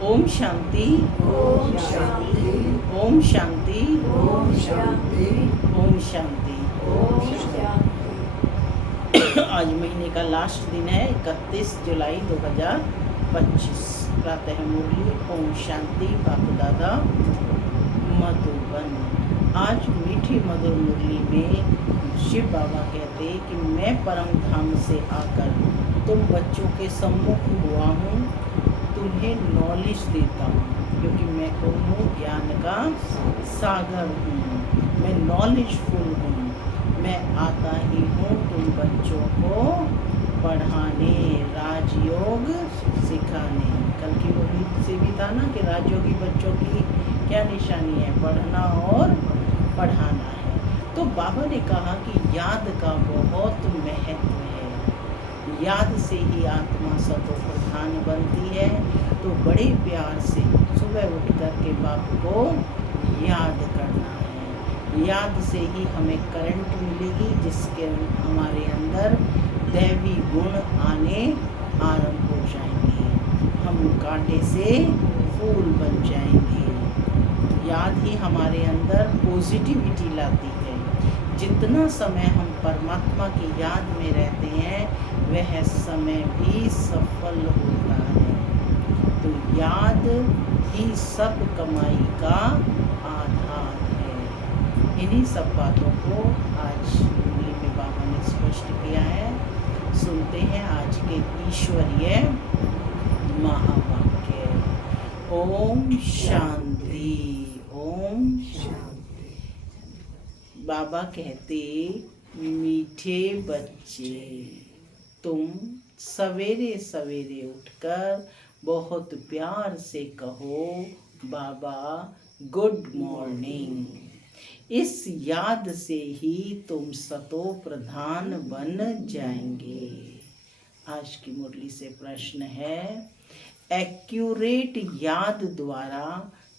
ओम शांति, ओम शांति, ओम शांति, ओम शांति, ओम शांति। ओम शांति। आज महीने का लास्ट दिन है 31 जुलाई 2025। प्रातः मुरली ओम शांति बाप दादा मधुबन। आज मीठी मधुर मुरली में शिव बाबा कहते कि मैं परम धाम से आकर तुम बच्चों के सम्मुख हुआ हूँ, तुम्हें नॉलेज देता हूँ, क्योंकि मैं कौन हूँ? ज्ञान का सागर हूँ, मैं नॉलेजफुल हूँ। मैं आता ही हूँ तुम बच्चों को पढ़ाने, राजयोग सिखाने। कल की मुरली से भी था ना कि राजयोगी बच्चों की क्या निशानी है? पढ़ना और पढ़ाना है। तो बाबा ने कहा कि याद का बहुत महत्व है, याद से ही आत्मा सतो प्रधान बनती है। तो बड़े प्यार से सुबह उठ कर के बाप को याद करना है। याद से ही हमें करंट मिलेगी, जिसके हमारे अंदर दैवी गुण आने आरंभ हो जाएंगे। हम कांटे से फूल बन जाएंगे। याद ही हमारे अंदर पॉजिटिविटी लाती है। जितना समय हम परमात्मा की याद में रहते हैं, वह समय भी सफल होता है। तो याद ही सब कमाई का आधार है। इन्हीं सब बातों को आज मुरली में बाबा ने स्पष्ट किया है। सुनते हैं आज के ईश्वरीय महावाक्य। ओम शांति, ओम शांति। बाबा कहते, मीठे बच्चे, तुम सवेरे सवेरे उठकर बहुत प्यार से कहो बाबा गुड मॉर्निंग। इस याद से ही तुम सतो प्रधान बन जाएंगे। आज की मुरली से प्रश्न है, एक्यूरेट याद द्वारा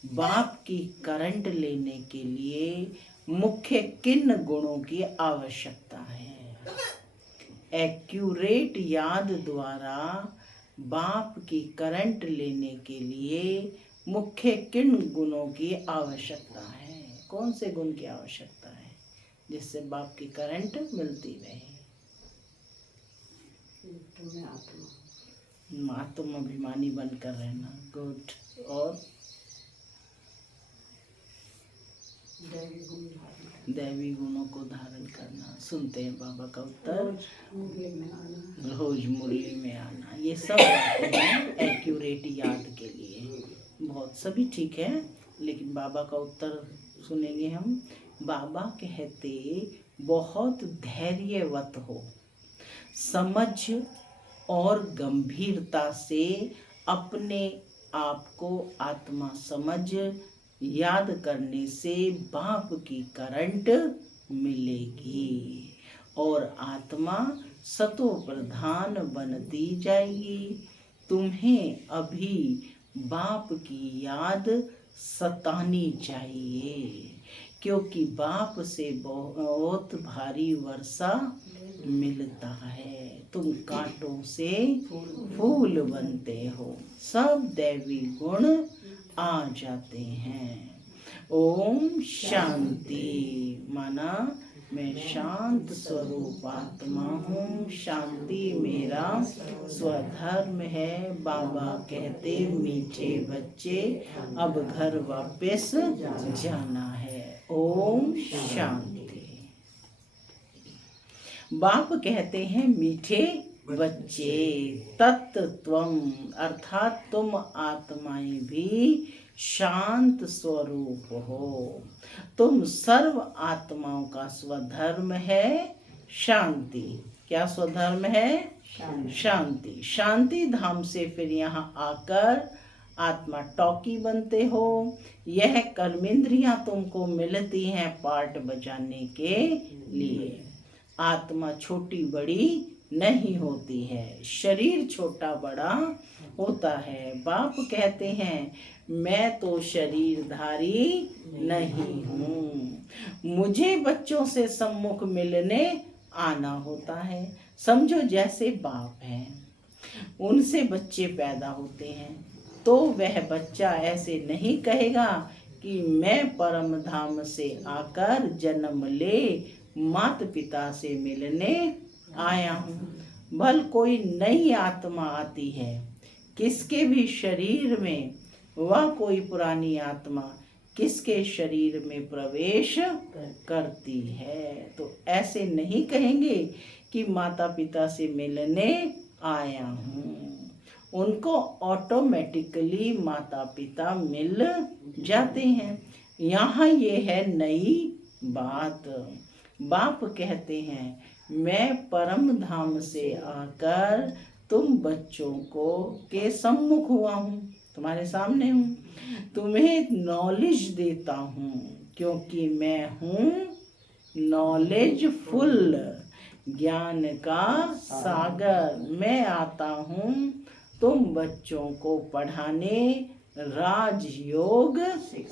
बाप की करंट लेने के लिए मुख्य किन गुणों की आवश्यकता है? एक्यूरेट याद द्वारा बाप की करंट लेने के लिए मुख्य किन गुणों की आवश्यकता है? कौन से गुण की आवश्यकता है जिससे बाप की करंट मिलती रहे? आत्म अभिमानी बनकर रहना, गुड। और दैवी गुणों को धारण करना। सुनते हैं बाबा का उत्तर, रोज मुरली में आना। ये सब बातें हैं एक्यूरेट याद के लिए। बहुत सभी ठीक है, लेकिन बाबा का उत्तर सुनेंगे हम। बाबा कहते, बहुत धैर्यवत हो, समझ और गंभीरता से अपने आप को आत्मा समझ याद करने से बाप की करंट मिलेगी और आत्मा सतो प्रधान बनती जाएगी। तुम्हें अभी बाप की याद सतानी चाहिए, क्योंकि बाप से बहुत भारी वर्षा मिलता है। तुम कांटों से फूल बनते हो, सब दैवी गुण आ जाते हैं। ओम शांति माना मैं शांत स्वरूप आत्मा हूँ, शांति मेरा स्वधर्म है। बाबा कहते, मीठे बच्चे अब घर वापस जाना है। ओम शांति। बाप कहते हैं, मीठे बच्चे, तत्त्वम अर्थात तुम आत्माएं भी शांत स्वरूप हो। तुम सर्व आत्माओं का स्वधर्म है शांति। क्या स्वधर्म है? शांति। शांति धाम से फिर यहाँ आकर आत्मा टॉकी बनते हो। यह कर्मेंद्रियां तुमको मिलती हैं पार्ट बजाने के लिए। आत्मा छोटी बड़ी नहीं होती है, शरीर छोटा बड़ा होता है। बाप कहते हैं, मैं तो शरीरधारी नहीं हूँ, मुझे बच्चों से सम्मुख मिलने आना होता है। समझो जैसे बाप हैं, उनसे बच्चे पैदा होते हैं, तो वह बच्चा ऐसे नहीं कहेगा कि मैं परम धाम से आकर जन्म ले माता पिता से मिलने आया हूँ। भल कोई नई आत्मा आती है किसके भी शरीर में, वह कोई पुरानी आत्मा किसके शरीर में प्रवेश करती है। तो ऐसे नहीं कहेंगे कि माता पिता से मिलने आया हूँ। उनको ऑटोमेटिकली माता पिता मिल जाते हैं। यहाँ ये है नई बात। बाप कहते हैं मैं परम धाम से आकर तुम बच्चों को के सम्मुख हुआ हूँ, तुम्हारे सामने हूँ, तुम्हें नॉलेज देता हूँ, क्योंकि मैं हूँ नॉलेजफुल, ज्ञान का सागर। मैं आता हूँ तुम बच्चों को पढ़ाने, राजयोग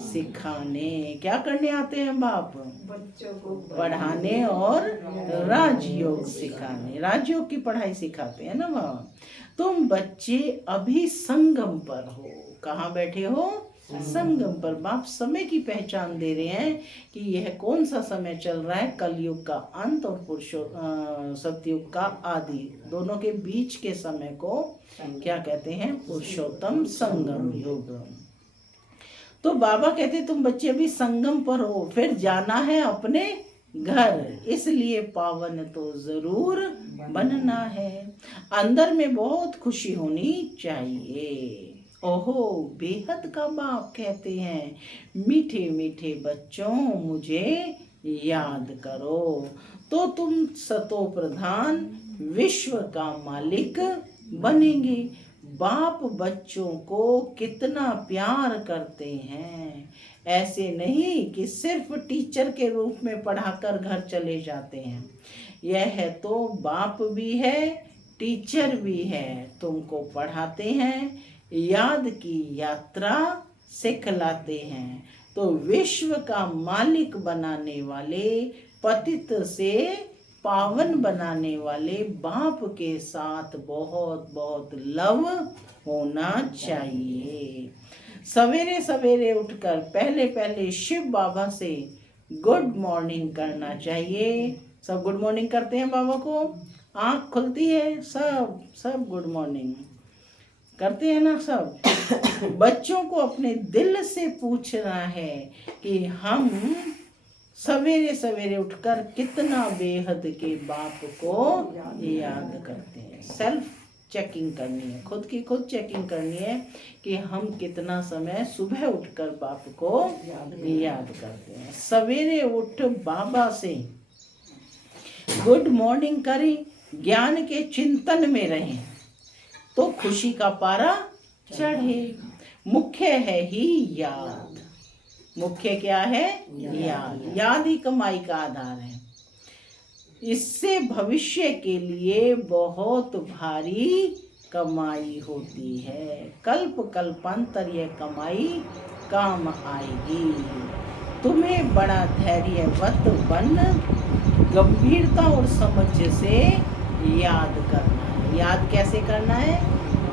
सिखाने। क्या करने आते हैं बाप? बच्चों को पढ़ाने और राजयोग सिखाने। राजयोग की पढ़ाई सिखाते हैं ना बाबा। तुम बच्चे अभी संगम पर हो। कहाँ बैठे हो? संगम पर। बाप समय की पहचान दे रहे हैं कि यह कौन सा समय चल रहा है, कलयुग का अंत और सतयुग का आदि, दोनों के बीच के समय को क्या कहते हैं? पुरुषोत्तम संगम युग। तो बाबा कहते तुम बच्चे अभी संगम पर हो, फिर जाना है अपने घर, इसलिए पावन तो जरूर बनना है। अंदर में बहुत खुशी होनी चाहिए। ओहो बेहद का बाप कहते हैं मीठे मीठे बच्चों मुझे याद करो तो तुम सतो प्रधान विश्व का मालिक बनेंगे। बाप बच्चों को कितना प्यार करते हैं। ऐसे नहीं कि सिर्फ टीचर के रूप में पढ़ाकर घर चले जाते हैं। यह तो बाप भी है, टीचर भी है। तुमको पढ़ाते हैं, याद की यात्रा सिखलाते हैं। तो विश्व का मालिक बनाने वाले, पतित से पावन बनाने वाले बाप के साथ बहुत बहुत लव होना चाहिए। सवेरे सवेरे उठकर पहले पहले शिव बाबा से गुड मॉर्निंग करना चाहिए। सब गुड मॉर्निंग करते हैं बाबा को, आँख खुलती है, सब गुड मॉर्निंग करते हैं ना सब। बच्चों को अपने दिल से पूछना है कि हम सवेरे सवेरे उठकर कितना बेहद के बाप को याद करते हैं। सेल्फ चेकिंग करनी है, खुद की खुद चेकिंग करनी है कि हम कितना समय सुबह उठकर बाप को याद करते हैं। सवेरे उठ बाबा से गुड मॉर्निंग करें, ज्ञान के चिंतन में रहें तो खुशी का पारा चढ़े। मुख्य है ही याद। मुख्य क्या है? याद। याद ही कमाई का आधार है। इससे भविष्य के लिए बहुत भारी कमाई होती है। कल्प कल्पांतर यह कमाई काम आएगी। तुम्हें बड़ा धैर्यवत बन गंभीरता और समझ से याद करना है। याद कैसे करना है?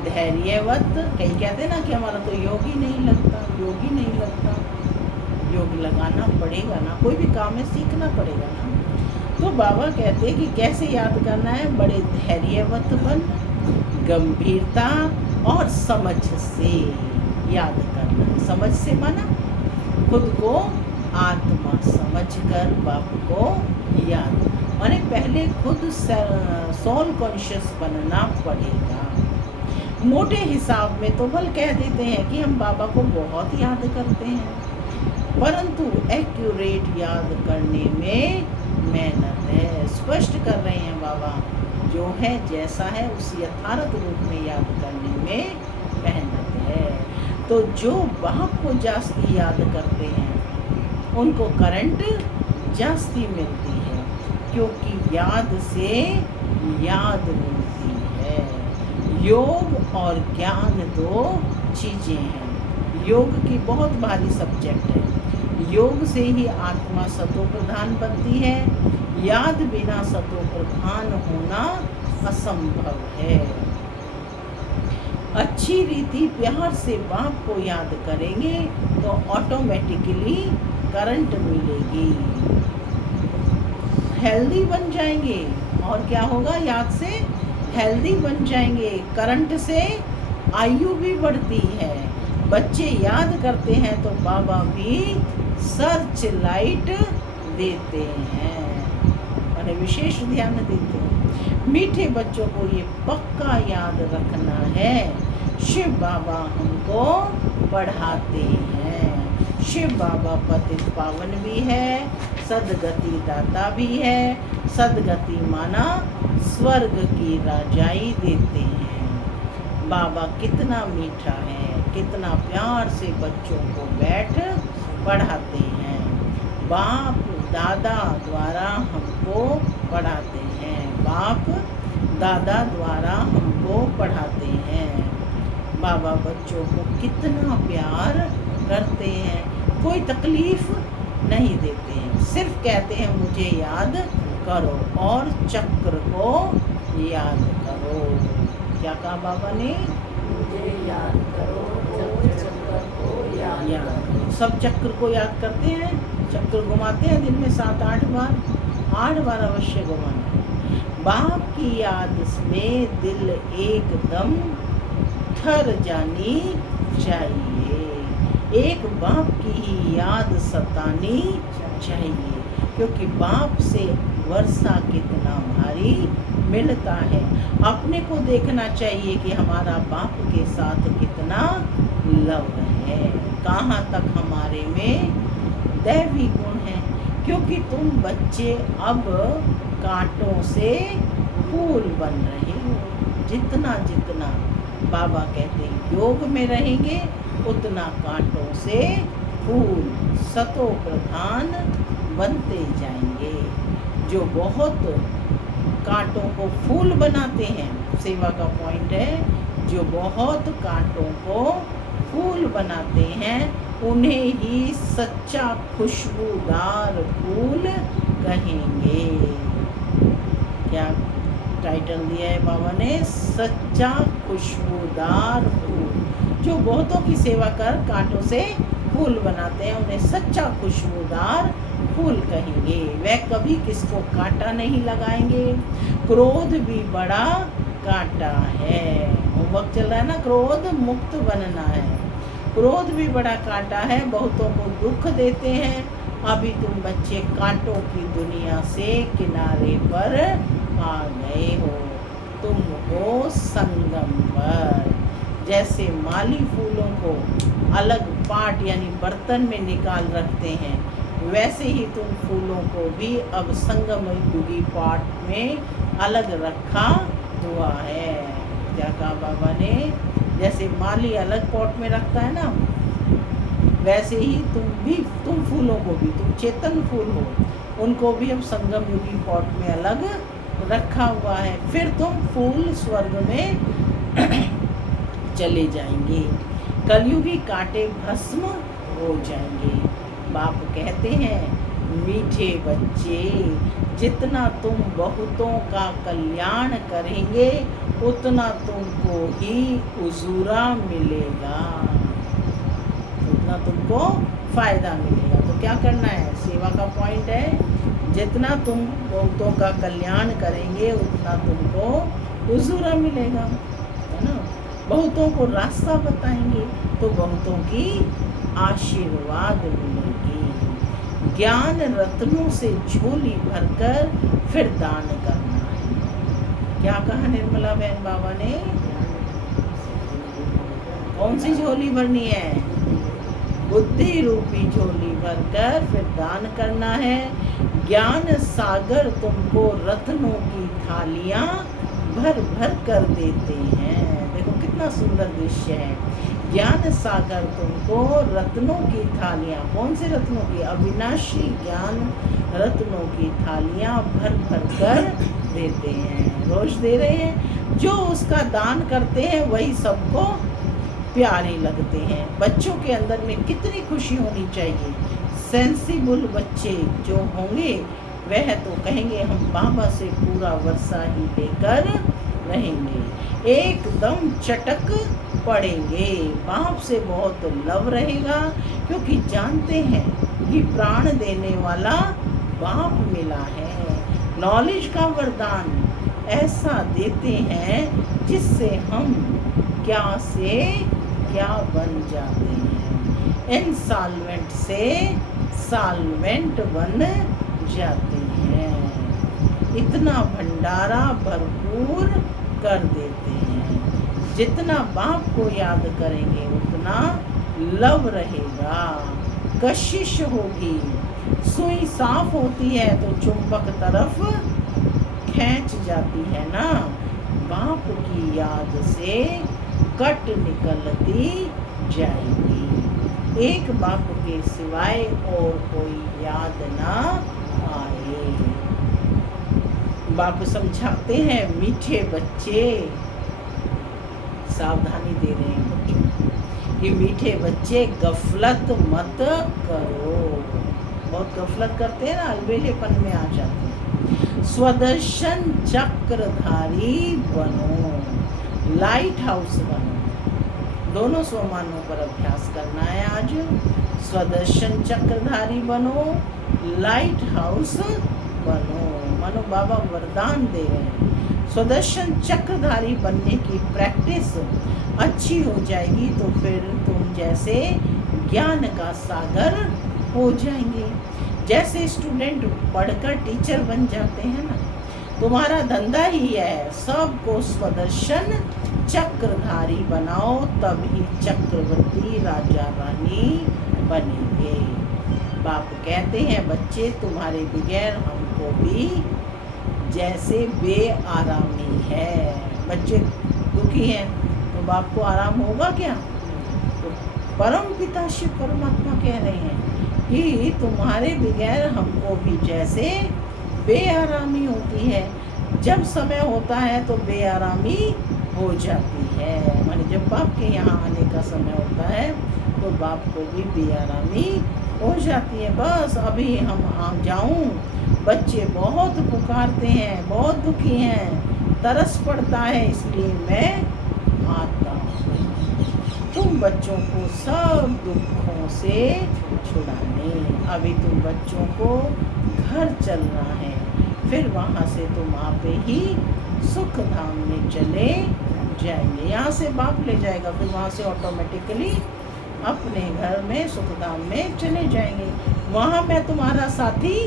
धैर्यवत। कहीं कहते हैं ना कि हमारा तो योग ही नहीं लगता, योग ही नहीं लगता। योग लगाना पड़ेगा ना, कोई भी काम है सीखना पड़ेगा ना। तो बाबा कहते हैं कि कैसे याद करना है? बड़े धैर्यवत बन, गंभीरता और समझ से याद करना है। समझ से माना खुद को आत्मा समझकर बाप को याद, माने पहले खुद सोल कॉन्शियस बनना पड़ेगा। मोटे हिसाब में तो बल कह देते हैं कि हम बाबा को बहुत याद करते हैं, परंतु एक्यूरेट याद करने में मेहनत है। स्पष्ट कर रहे हैं बाबा, जो है जैसा है उस यथार्थ रूप में याद करने में मेहनत है। तो जो बाप को जास्ती याद करते हैं उनको करंट जास्ती मिलती है, क्योंकि याद से याद मिलती है। योग और ज्ञान दो चीज़ें हैं। योग की बहुत भारी सब्जेक्ट है। योग से ही आत्मा सतो प्रधान बनती है। याद बिना सतो प्रधान होना असंभव है। अच्छी रीति प्यार से बाप को याद करेंगे तो ऑटोमेटिकली करंट मिलेगी, हेल्दी बन जाएंगे। और क्या होगा? याद से हेल्दी बन जाएंगे। करंट से आयु भी बढ़ती है। बच्चे याद करते हैं तो बाबा भी सर्च लाइट देते हैं, और विशेष ध्यान देते हैं। मीठे बच्चों को ये पक्का याद रखना है, शिव बाबा हमको पढ़ाते हैं। शिव बाबा पतित पावन भी है, सदगति दाता भी है। सदगति माना स्वर्ग की राजाई देते हैं। बाबा कितना मीठा है, कितना प्यार से बच्चों को बैठ पढ़ाते हैं। बाप दादा द्वारा हमको पढ़ाते हैं, बाप दादा द्वारा हमको पढ़ाते हैं। बाबा बच्चों को कितना प्यार करते हैं, कोई तकलीफ नहीं देते हैं, सिर्फ कहते हैं मुझे याद करो और चक्र को याद करो। क्या कहा बाबा ने? मुझे याद करो, चक्र को याद करो। सब चक्र को याद करते हैं, चक्र घुमाते हैं दिन में 7-8 बार, 8 बार अवश्य घुमाना। बाप की याद में दिल एकदम ठहर जानी चाहिए, एक बाप की ही याद सतानी चाहिए, क्योंकि बाप से वर्षा कितना भारी मिलता है। अपने को देखना चाहिए कि हमारा बाप के साथ कितना लव है, कहाँ तक हमारे में दैवी गुण है। क्योंकि तुम बच्चे अब कांटों से फूल बन रहे हो। जितना जितना बाबा कहते हैं योग में रहेंगे, उतना कांटों से फूल सतो प्रधान बनते जाएंगे। जो बहुत कांटों को फूल बनाते हैं, सेवा का पॉइंट है, जो बहुत कांटों को फूल बनाते हैं उन्हें ही सच्चा खुशबूदार फूल कहेंगे। क्या टाइटल दिया है बाबा ने? सच्चा खुशबूदार फूल। जो बहुतों की सेवा कर कांटों से फूल बनाते हैं उन्हें सच्चा खुशबूदार फूल कहेंगे। वह कभी किसको कांटा नहीं लगाएंगे। क्रोध भी बड़ा कांटा है। होमवर्क चल रहा है ना, क्रोध मुक्त बनना है। क्रोध भी बड़ा कांटा है, बहुतों को दुख देते हैं। अभी तुम बच्चे कांटों की दुनिया से किनारे पर आ गए हो, तुम हो संगमवर। जैसे माली फूलों को अलग पाट यानी बर्तन में निकाल रखते हैं, वैसे ही तुम फूलों को भी अब संगम युगी पाट में अलग रखा हुआ है। क्या कहा बाबा ने? जैसे माली अलग पॉट में रखता है ना, वैसे ही तुम फूलों को भी, तुम चेतन फूल हो, उनको भी अब संगम युगी पॉट में अलग रखा हुआ है। फिर तुम फूल स्वर्ग में चले जाएंगे, कलयुगी कांटे भस्म हो जाएंगे। बाप कहते हैं मीठे बच्चे, जितना तुम बहुतों का कल्याण करेंगे उतना तुमको ही उजूरा मिलेगा, उतना तुमको फायदा मिलेगा। तो क्या करना है? सेवा का पॉइंट है, जितना तुम बहुतों का कल्याण करेंगे उतना तुमको उजूरा मिलेगा, है ना। बहुतों को रास्ता बताएंगे तो बहुतों की आशीर्वाद मिलेगी। ज्ञान रत्नों से झोली भरकर फिर दान करना है। क्या कहा निर्मला बहन बाबा ने? कौन सी झोली भरनी है? बुद्धि रूपी झोली भरकर फिर दान करना है। ज्ञान सागर तुमको रत्नों की थालियां भर भर कर देते हैं। देखो कितना सुंदर दृश्य है। ज्ञान सागर तुमको रत्नों की थालियां, कौन से रत्नों की? अविनाशी ज्ञान रत्नों की थालियां भर भर कर देते हैं, रोज दे रहे हैं। जो उसका दान करते हैं वही सबको प्यारे लगते हैं। बच्चों के अंदर में कितनी खुशी होनी चाहिए। सेंसिबल बच्चे जो होंगे वह तो कहेंगे हम बाबा से पूरा वर्षा ही लेकर रहेंगे। एकदम चटक पढ़ेंगे। बाप से बहुत लव रहेगा क्योंकि जानते हैं कि प्राण देने वाला बाप मिला है। नॉलेज का वरदान ऐसा देते हैं जिससे हम क्या से क्या बन जाते हैं। इंसॉल्वेंट से सॉल्वेंट बन जाते हैं। इतना भंडारा भरपूर कर देते हैं। जितना बाप को याद करेंगे उतना लव रहेगा। कशिश होगी, सुई साफ होती है तो चुंबक तरफ खींच जाती है ना। बाप की याद से कट निकलती जाएगी। एक बाप के सिवाय और कोई याद ना आए। बाप समझाते हैं मीठे बच्चे, सावधानी दे रहे हैं बच्चों कि मीठे बच्चे गफलत मत करो। बहुत गफलत करते हैं ना, अलबेलेपन में आ जाते हैं। स्वदर्शन चक्रधारी बनो, लाइट हाउस बनो। दोनों स्वमानों पर अभ्यास करना है आज। स्वदर्शन चक्रधारी बनो, लाइट हाउस बनो। मानो बाबा वरदान दे रहे हैं। स्वदर्शन चक्रधारी बनने की प्रैक्टिस अच्छी हो जाएगी तो फिर तुम जैसे ज्ञान का सागर हो जाएंगे। जैसे स्टूडेंट पढ़कर टीचर बन जाते हैं ना, तुम्हारा धंधा ही है सबको स्वदर्शन चक्रधारी बनाओ, तभी चक्रवर्ती राजा रानी बनेंगे। बाप कहते हैं बच्चे तुम्हारे बगैर हमको भी जैसे बेआरामी है। बच्चे दुखी हैं तो बाप को आराम होगा क्या? तो परम पिता शिव परमात्मा कह रहे हैं कि तुम्हारे बगैर हमको भी जैसे बेआरामी होती है। जब समय होता है तो बेआरामी हो जाती है। माने जब बाप के यहाँ आने का समय होता है तो बाप को भी बेआरामी हो जाती है। बस अभी हम आ जाऊं, बच्चे बहुत पुकारते हैं, बहुत दुखी हैं, तरस पड़ता है, इसलिए मैं आता हूँ तुम बच्चों को सब दुखों से छुड़ाने। अभी तुम बच्चों को घर चलना है, फिर वहाँ से तुम आपे ही सुख धाम में चले जाएंगे। यहाँ से बाप ले जाएगा, फिर वहाँ से ऑटोमेटिकली अपने घर में सुखधाम में चले जाएंगे। वहाँ मैं तुम्हारा साथी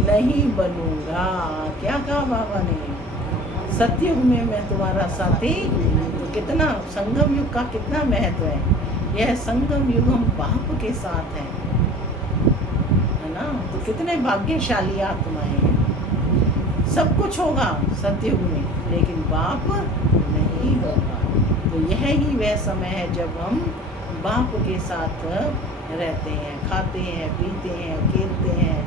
नहीं बनूंगा। क्या कहा बाबा ने? सतयुग में मैं तुम्हारा साथी। तो कितना संगम युग का कितना महत्व है। यह संगम युग हम बाप के साथ है ना। तो कितने भाग्यशाली आत्माएं हैं। सब कुछ होगा सतयुग में, लेकिन बाप नहीं होगा। तो यह ही वह समय है जब हम बाप के साथ रहते हैं, खाते हैं, पीते हैं, खेलते हैं,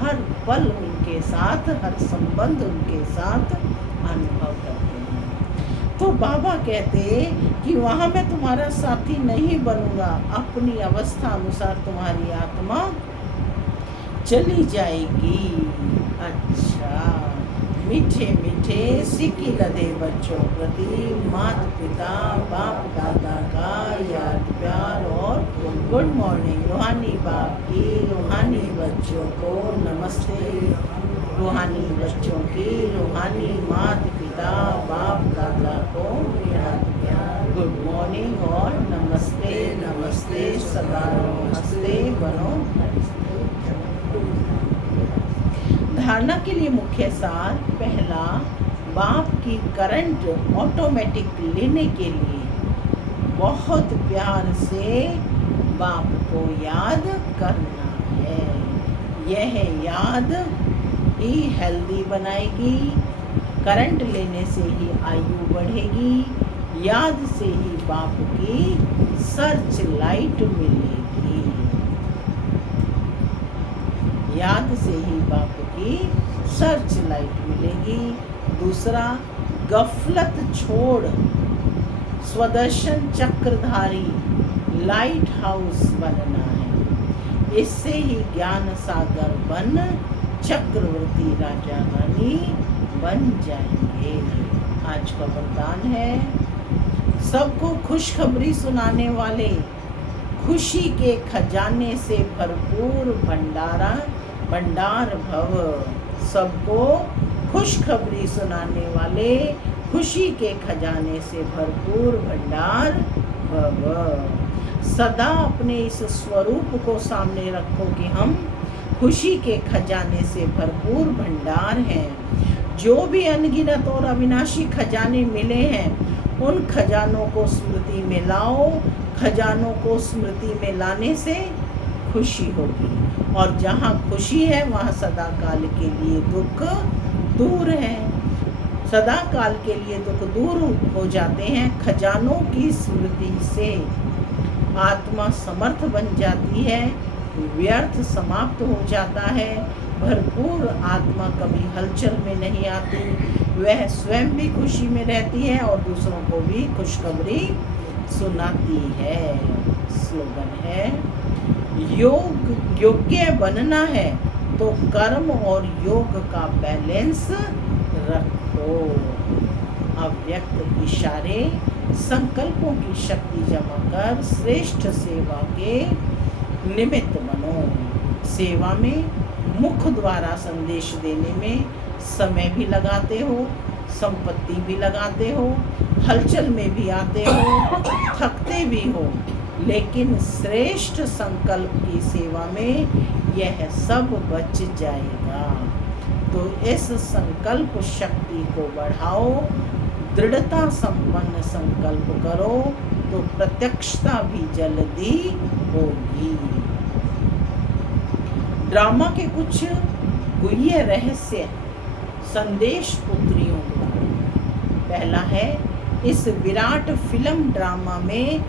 हर पल उनके साथ, हर संबंध उनके साथ अनुभव करते हैं। तो बाबा कहते कि वहाँ मैं तुम्हारा साथी नहीं बनूंगा। अपनी अवस्था अनुसार तुम्हारी आत्मा चली जाएगी। अच्छा, मीठे मीठे सिक्की लदे बच्चों प्रति माता पिता बाप दादा का याद प्यार और गुड मॉर्निंग। रूहानी बाप की रूहानी बच्चों को नमस्ते। रूहानी बच्चों की रूहानी माता पिता बाप दादा को याद प्यार गुड मॉर्निंग और नमस्ते। नमस्ते सदा हंसते बनो। धारणा के लिए मुख्य सार पहला, बाप की करंट ऑटोमेटिक लेने के लिए बहुत प्यार से बाप को याद करना है। यह याद ही हेल्दी बनाएगी। करंट लेने से ही आयु बढ़ेगी। याद से ही बाप की सर्च लाइट मिलेगी। याद से ही बाप की सर्च लाइट मिलेगी। दूसरा, गफलत छोड़ स्वदर्शन चक्रधारी लाइट हाउस बनना है। इससे ही ज्ञान सागर बन चक्रवर्ती राजा रानी बन जाएंगे। आज का वरदान है सबको खुशखबरी सुनाने वाले, खुशी के खजाने से भरपूर भंडार भव। सबको खुशखबरी सुनाने वाले, खुशी के खजाने से भरपूर भंडार भव। सदा अपने इस स्वरूप को सामने रखो कि हम खुशी के खजाने से भरपूर भंडार हैं। जो भी अनगिनत और अविनाशी खजाने मिले हैं, उन खजानों को स्मृति में लाओ। खजानों को स्मृति में लाने से खुशी होगी, और जहाँ खुशी है वहाँ सदा काल के लिए दुख दूर है। सदा काल के लिए दुख दूर हो जाते हैं। खजानों की स्मृति से आत्मा समर्थ बन जाती है, व्यर्थ समाप्त हो जाता है। भरपूर आत्मा कभी हलचल में नहीं आती, वह स्वयं भी खुशी में रहती है और दूसरों को भी खुशखबरी सुनाती है। स्लोगन है, योग्य बनना है तो कर्म और योग का बैलेंस रखो। अव्यक्त इशारे संकल्पों की शक्ति जमा कर श्रेष्ठ सेवा के निमित्त बनो। सेवा में मुख द्वारा संदेश देने में समय भी लगाते हो, संपत्ति भी लगाते हो, हलचल में भी आते हो, थकते भी हो, लेकिन श्रेष्ठ संकल्प की सेवा में यह सब बच जाएगा। तो इस संकल्प शक्ति को बढ़ाओ, दृढ़ता संपन्न संकल्प करो तो प्रत्यक्षता भी जल्दी होगी। ड्रामा के कुछ गुह्य रहस्य संदेश पुत्रियों द्वारा। पहला है, इस विराट फिल्म ड्रामा में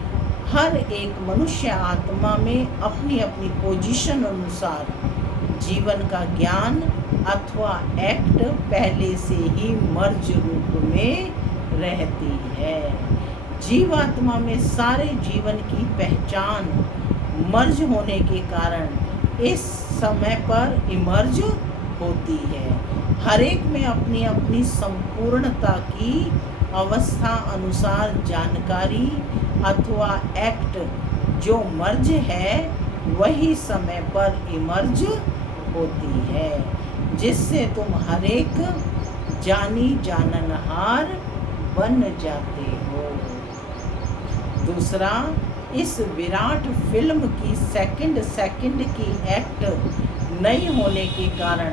हर एक मनुष्य आत्मा में अपनी अपनी पोजीशन अनुसार जीवन का ज्ञान अथवा एक्ट पहले से ही मर्ज रूप में रहती है। जीवात्मा में सारे जीवन की पहचान मर्ज होने के कारण इस समय पर इमर्ज होती है। हर एक में अपनी अपनी संपूर्णता की अवस्था अनुसार जानकारी अथवा एक्ट जो मर्ज है वही समय पर इमर्ज होती है, जिससे तुम हर एक जानी जाननहार बन जाते हो। दूसरा, इस विराट फिल्म की सेकंड की एक्ट नहीं होने के कारण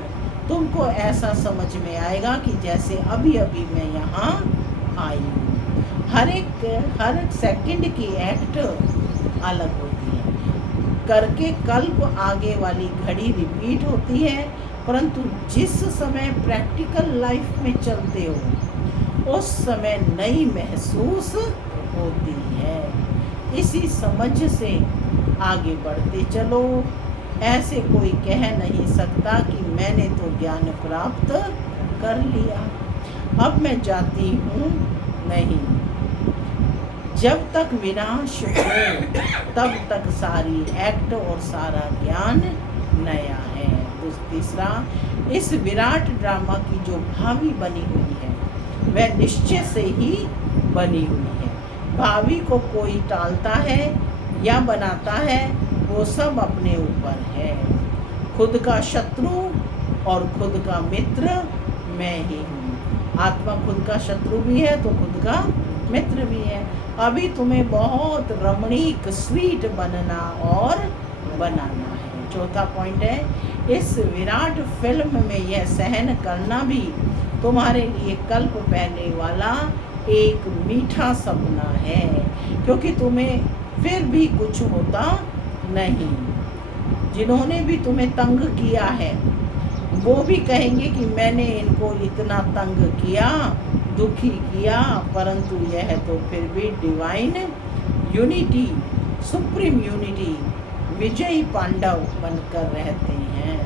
तुमको ऐसा समझ में आएगा कि जैसे अभी अभी मैं यहाँ आई हूँ। हर सेकंड की एक्ट अलग होती है, करके कल्प आगे वाली घड़ी रिपीट होती है, परंतु जिस समय प्रैक्टिकल लाइफ में चलते हो उस समय नई महसूस होती है। इसी समझ से आगे बढ़ते चलो। ऐसे कोई कह नहीं सकता कि मैंने तो ज्ञान प्राप्त कर लिया, अब मैं जाती हूँ। नहीं, जब तक विनाश हो तब तक सारी एक्ट और सारा ज्ञान नया है। तीसरा, इस विराट ड्रामा की जो भावी बनी हुई है वह निश्चय से ही बनी हुई है। भावी को कोई टालता है या बनाता है, वो सब अपने ऊपर है। खुद का शत्रु और खुद का मित्र मैं ही हूँ। आत्मा खुद का शत्रु भी है तो खुद का मित्र भी है। अभी तुम्हें बहुत रमणीक स्वीट बनना और बनाना है। चौथा पॉइंट है, इस विराट फिल्म में यह सहन करना भी तुम्हारे लिए कल्प पहले वाला एक मीठा सपना है, क्योंकि तुम्हें फिर भी कुछ होता नहीं। जिन्होंने भी तुम्हें तंग किया है वो भी कहेंगे कि मैंने इनको इतना तंग किया, दुखी किया, परंतु यह तो फिर भी डिवाइन यूनिटी, सुप्रीम यूनिटी, विजयी पांडव बनकर रहते हैं।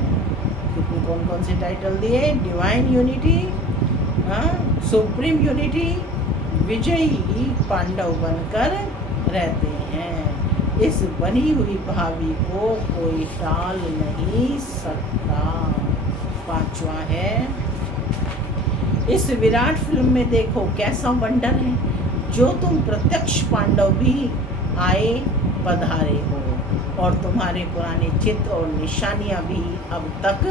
कितने कौन कौन से टाइटल दिए? डिवाइन यूनिटी, सुप्रीम यूनिटी, विजयी पांडव बनकर रहते हैं। इस बनी हुई भावी को कोई टाल नहीं सकता। पांचवा है, इस विराट फिल्म में देखो कैसा वंडर है। जो तुम प्रत्यक्ष पांडव भी आए पधारे हो, और तुम्हारे पुराने चित्र और निशानियां भी अब तक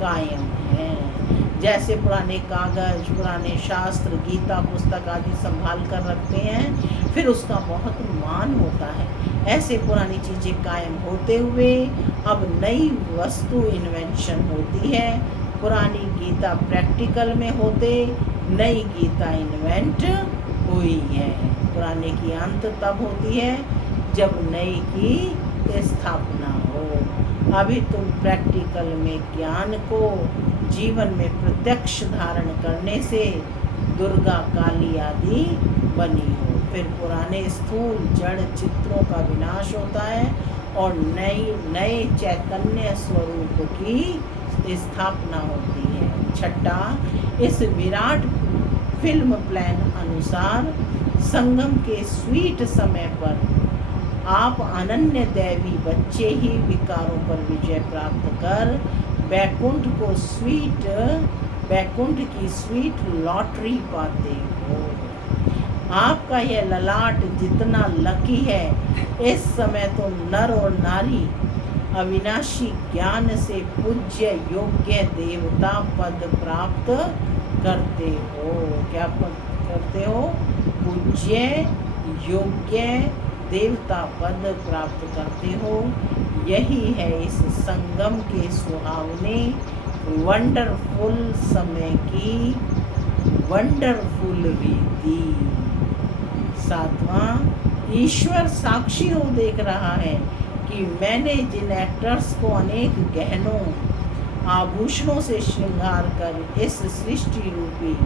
कायम हैं। जैसे पुराने कागज, पुराने शास्त्र, गीता पुस्तक आदि संभाल कर रखते हैं, फिर उसका बहुत मान होता है, ऐसे पुरानी चीज़ें कायम होते हुए अब नई वस्तु इन्वेंशन होती है। पुरानी गीता प्रैक्टिकल में होते नई गीता इन्वेंट हुई है। पुराने की अंत तब होती है जब नई की स्थापना हो। अभी तुम प्रैक्टिकल में ज्ञान को जीवन में प्रत्यक्ष धारण करने से दुर्गा, काली आदि बनी हो। फिर पुराने स्थूल जड़ चित्रों का विनाश होता है और नए चैतन्य स्वरूप की स्थापना होती है। छठा, इस विराट फिल्म प्लान अनुसार संगम के स्वीट समय पर आप अनन्य दैवी बच्चे ही विकारों पर विजय प्राप्त कर बैकुंठ की स्वीट लॉटरी पाते हो। आपका यह ललाट जितना लकी है, इस समय तुम नर और नारी अविनाशी ज्ञान से पूज्य योग्य देवता पद प्राप्त करते हो। क्या करते हो? पूज्य योग्य देवता पद प्राप्त करते हो। यही है इस संगम के सुहावने वंडरफुल समय की वंडरफुल रीति। सातवां, ईश्वर साक्षी हो देख रहा है कि मैंने जिन एक्टर्स को अनेक गहनों आभूषणों से श्रृंगार कर इस सृष्टि रूपी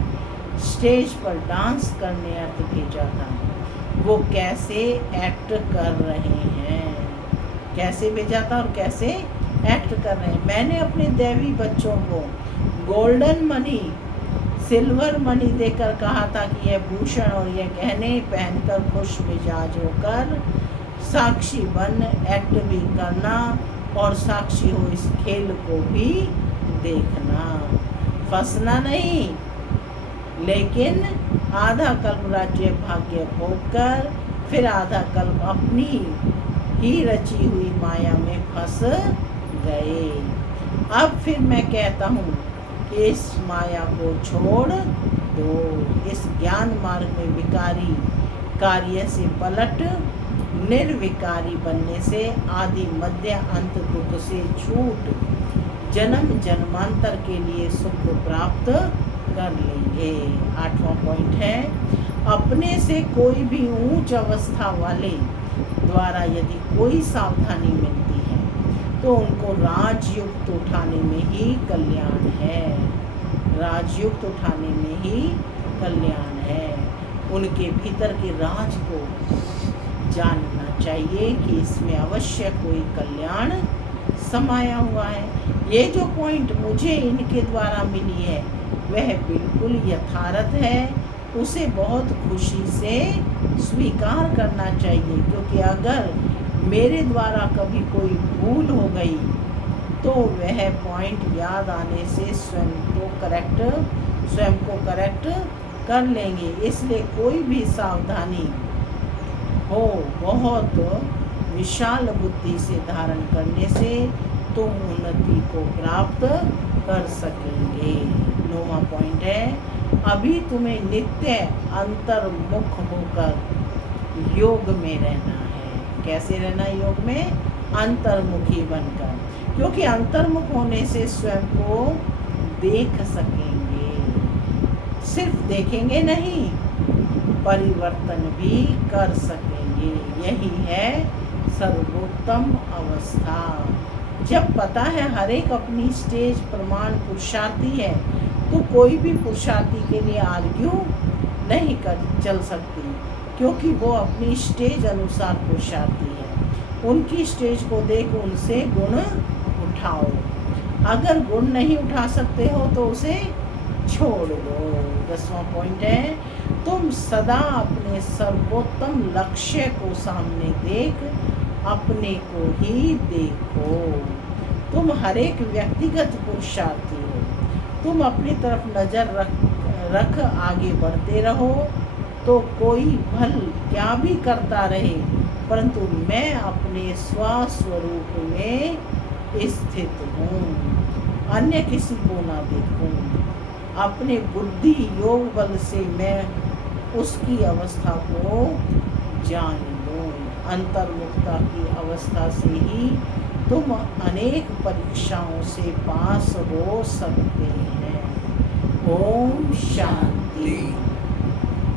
स्टेज पर डांस करने अर्थ भेजा था, वो कैसे एक्ट कर रहे हैं, कैसे भेजा था और कैसे एक्ट कर रहे हैं। मैंने अपने दैवी बच्चों को गोल्डन मनी, सिल्वर मनी देकर कहा था कि यह भूषण और यह गहने पहनकर खुश मिजाज होकर साक्षी बन एक्ट भी करना और साक्षी हो इस खेल को भी देखना। फंसना नहीं, लेकिन आधा कल्प राज्य भाग्य भोग कर फिर आधा कल्प अपनी ही रची हुई माया में फंस गए। अब फिर मैं कहता हूँ कि इस माया को छोड़ दो। इस ज्ञान मार्ग में विकारी कार्य से पलट निर्विकारी बनने से आदि मध्य अंत दुख से छूट जन्म जन्मांतर के लिए सुख प्राप्त कर लेंगे। 8वां पॉइंट है, अपने से कोई भी ऊंच अवस्था वाले द्वारा यदि कोई सावधानी मिलती है तो उनको राजयुक्त उठाने में ही कल्याण है। राजयुक्त उठाने में ही कल्याण है। उनके भीतर के राज को जानना चाहिए कि इसमें अवश्य कोई कल्याण समाया हुआ है। ये जो पॉइंट मुझे इनके द्वारा मिली है वह बिल्कुल यथार्थ है। उसे बहुत खुशी से स्वीकार करना चाहिए, क्योंकि अगर मेरे द्वारा कभी कोई भूल हो गई तो वह पॉइंट याद आने से स्वयं को करेक्ट कर लेंगे। इसलिए कोई भी सावधानी हो बहुत विशाल बुद्धि से धारण करने से तुम उन्नति को प्राप्त कर सकेंगे। 9वां पॉइंट है, अभी तुम्हें नित्य अंतर्मुख होकर योग में रहना है। कैसे रहना योग में? अंतर्मुखी बनकर, क्योंकि अंतर्मुख होने से स्वयं को देख सकेंगे। सिर्फ देखेंगे नहीं, परिवर्तन भी कर सकेंगे। यही है सर्वोत्तम अवस्था। जब पता है हर एक अपनी स्टेज प्रमाण पुरुषार्थी है तो कोई भी पुरुषार्थी के लिए आर्ग्यू नहीं चल सकती, क्योंकि वो अपनी स्टेज अनुसार पुरुषार्थी है। उनकी स्टेज को देख उनसे गुण उठाओ। अगर गुण नहीं उठा सकते हो तो उसे छोड़ दो। 10वां पॉइंट है, तुम सदा अपने सर्वोत्तम लक्ष्य को सामने देख अपने को ही देखो। तुम हर एक व्यक्तिगत पुरुषार्थी हो। तुम अपनी तरफ नज़र रख आगे बढ़ते रहो तो कोई भल क्या भी करता रहे, परंतु मैं अपने स्वस्वरूप में स्थित हूँ, अन्य किसी को ना देखूं। अपने बुद्धि योग बल से मैं उसकी अवस्था को जान लूं। अंतर्मुखता की अवस्था से ही तुम अनेक परीक्षाओं से पास हो सकते हैं। ओम शांति।